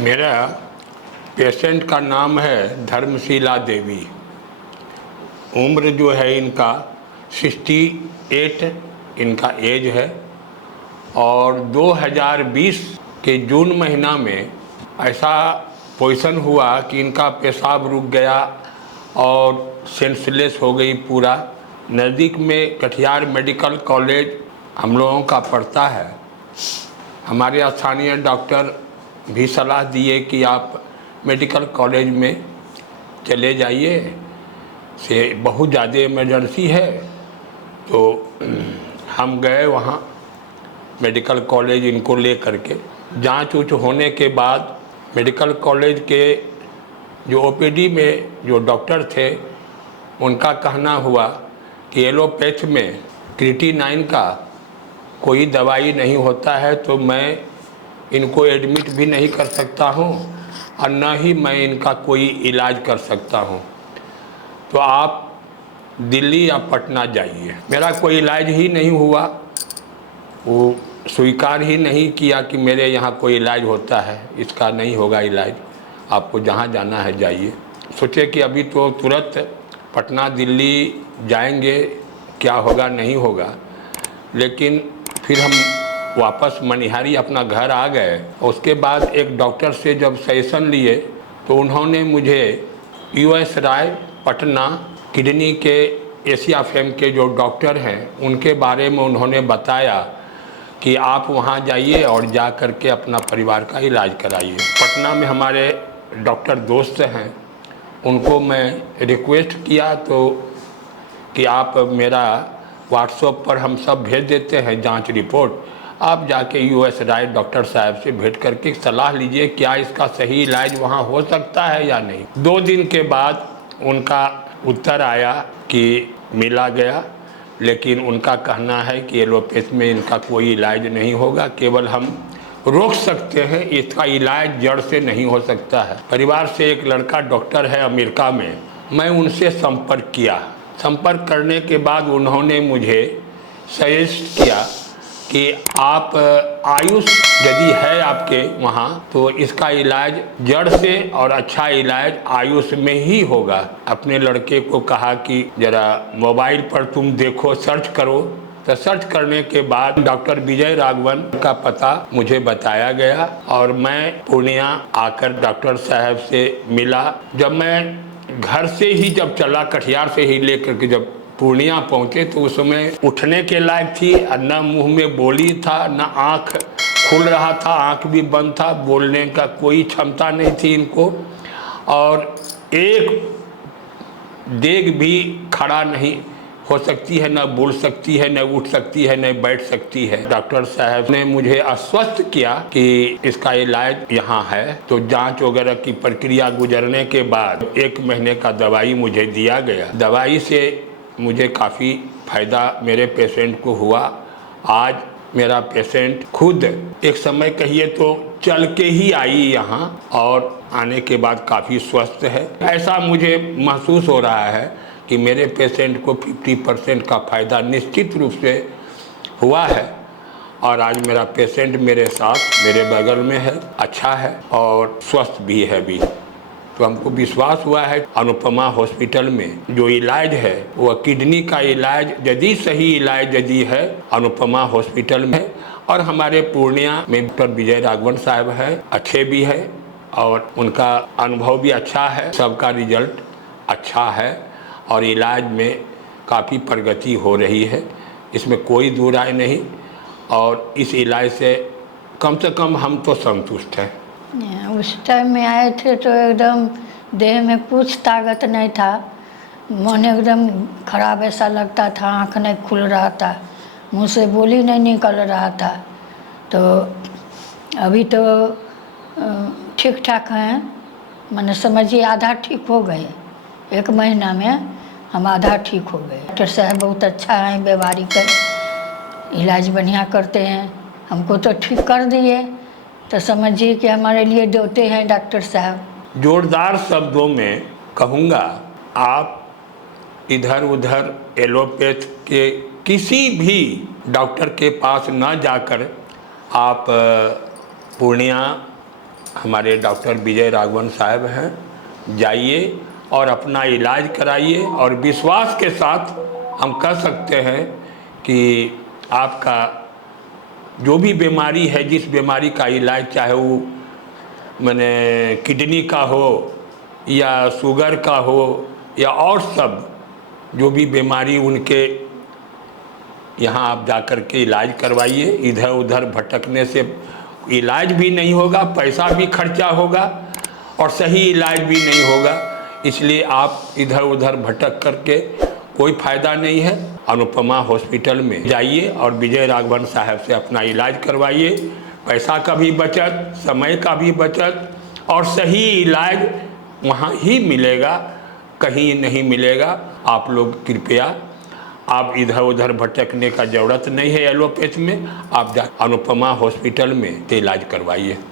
मेरा पेशेंट का नाम है धर्मशिला देवी। उम्र जो है इनका 68 इनका एज है। और 2020 के जून महीना में ऐसा पोजीशन हुआ कि इनका पेशाब रुक गया और सेंसलेस हो गई पूरा। नज़दीक में कटिहार मेडिकल कॉलेज हम लोगों का पड़ता है। हमारे स्थानीय डॉक्टर भी सलाह दिए कि आप मेडिकल कॉलेज में चले जाइए, से बहुत ज़्यादा इमरजेंसी है। तो हम गए वहाँ मेडिकल कॉलेज इनको ले करके। जांच उच होने के बाद मेडिकल कॉलेज के जो ओपीडी में जो डॉक्टर थे उनका कहना हुआ कि एलोपैथ में क्रिएटिनिन का कोई दवाई नहीं होता है, तो मैं इनको एडमिट भी नहीं कर सकता हूँ और न ही मैं इनका कोई इलाज कर सकता हूँ, तो आप दिल्ली या पटना जाइए। मेरा कोई इलाज ही नहीं हुआ, वो स्वीकार ही नहीं किया कि मेरे यहाँ कोई इलाज होता है, इसका नहीं होगा इलाज, आपको जहाँ जाना है जाइए। सोचे कि अभी तो तुरंत पटना दिल्ली जाएंगे, क्या होगा नहीं होगा। लेकिन फिर हम वापस मनिहारी अपना घर आ गए। उसके बाद एक डॉक्टर से जब सजेशन लिए तो उन्होंने मुझे यूएस राय पटना किडनी के एशिया फेम के जो डॉक्टर हैं उनके बारे में उन्होंने बताया कि आप वहाँ जाइए और जा कर के अपना परिवार का इलाज कराइए। पटना में हमारे डॉक्टर दोस्त हैं, उनको मैं रिक्वेस्ट किया तो कि आप मेरा व्हाट्सएप पर हम सब भेज देते हैं जांच रिपोर्ट, आप जाके यूएस राय डॉक्टर साहब से भेंट करके सलाह लीजिए क्या इसका सही इलाज वहाँ हो सकता है या नहीं। 2 दिन के बाद उनका उत्तर आया कि मिला गया, लेकिन उनका कहना है कि एलोपैथ में इनका कोई इलाज नहीं होगा, केवल हम रोक सकते हैं, इसका इलाज जड़ से नहीं हो सकता है। परिवार से एक लड़का डॉक्टर है अमेरिका में, मैं उनसे संपर्क किया। संपर्क करने के बाद उन्होंने मुझे सजेस्ट किया कि आप आयुष यदि है आपके वहाँ तो इसका इलाज जड़ से और अच्छा इलाज आयुष में ही होगा। अपने लड़के को कहा कि ज़रा मोबाइल पर तुम देखो, सर्च करो। तो सर्च करने के बाद डॉक्टर विजय राघवन का पता मुझे बताया गया और मैं पूर्णिया आकर डॉक्टर साहब से मिला। जब मैं घर से ही जब चला, कटिहार से ही लेकर के जब पूर्णिया पहुँचे तो उस समय उठने के लायक थी, न मुंह में बोली था, न आँख खुल रहा था, आँख भी बंद था, बोलने का कोई क्षमता नहीं थी इनको, और एक देग भी खड़ा नहीं हो सकती है, न बोल सकती है, न उठ सकती है, न बैठ सकती है। डॉक्टर साहब ने मुझे आश्वस्त किया कि इसका इलाज यहाँ है। तो जांच वगैरह की प्रक्रिया गुजरने के बाद 1 महीने का दवाई मुझे दिया गया। दवाई से मुझे काफ़ी फ़ायदा मेरे पेशेंट को हुआ। आज मेरा पेशेंट खुद एक समय कहिए तो चल के ही आई यहाँ और आने के बाद काफ़ी स्वस्थ है। ऐसा मुझे महसूस हो रहा है कि मेरे पेशेंट को 50% का फ़ायदा निश्चित रूप से हुआ है और आज मेरा पेशेंट मेरे साथ मेरे बगल में है, अच्छा है और स्वस्थ भी है भी। तो हमको विश्वास हुआ है अनुपमा हॉस्पिटल में जो इलाज है वह किडनी का इलाज यदि सही इलाज यदि है अनुपमा हॉस्पिटल में, और हमारे पूर्णिया में डॉक्टर विजय राघवन साहब है, अच्छे भी है और उनका अनुभव भी अच्छा है, सबका रिजल्ट अच्छा है और इलाज में काफ़ी प्रगति हो रही है, इसमें कोई दो राय नहीं। और इस इलाज से कम हम तो संतुष्ट हैं। उस टाइम में आए थे तो एकदम देह में कुछ ताकत नहीं था, मन एकदम खराब ऐसा लगता था, आँख नहीं खुल रहा था, मुंह से बोली नहीं निकल रहा था। तो अभी तो ठीक ठाक हैं, मैंने समझिए आधा ठीक हो गए। 1 महीना में हम आधा ठीक हो गए। डॉक्टर साहब बहुत अच्छा है, व्यवहारिक है, इलाज बढ़िया करते हैं, हमको तो ठीक कर दिए। तो समझिए कि हमारे लिए देवते हैं डॉक्टर साहब। जोरदार शब्दों में कहूँगा, आप इधर उधर एलोपैथ के किसी भी डॉक्टर के पास न जाकर आप पूर्णिया हमारे डॉक्टर विजय राघवन साहब हैं। जाइए और अपना इलाज कराइए और विश्वास के साथ हम कह सकते हैं कि आपका जो भी बीमारी है, जिस बीमारी का इलाज, चाहे वो माने किडनी का हो या शुगर का हो या और सब जो भी बीमारी, उनके यहाँ आप जाकर के इलाज करवाइए। इधर उधर भटकने से इलाज भी नहीं होगा, पैसा भी खर्चा होगा और सही इलाज भी नहीं होगा। इसलिए आप इधर उधर भटक करके कोई फ़ायदा नहीं है। अनुपमा हॉस्पिटल में जाइए और विजय राघवन साहब से अपना इलाज करवाइए। पैसा का भी बचत, समय का भी बचत और सही इलाज वहाँ ही मिलेगा, कहीं नहीं मिलेगा। आप लोग कृपया, आप इधर उधर भटकने का ज़रूरत नहीं है एलोपैथ में। आप अनुपमा हॉस्पिटल में इलाज करवाइए।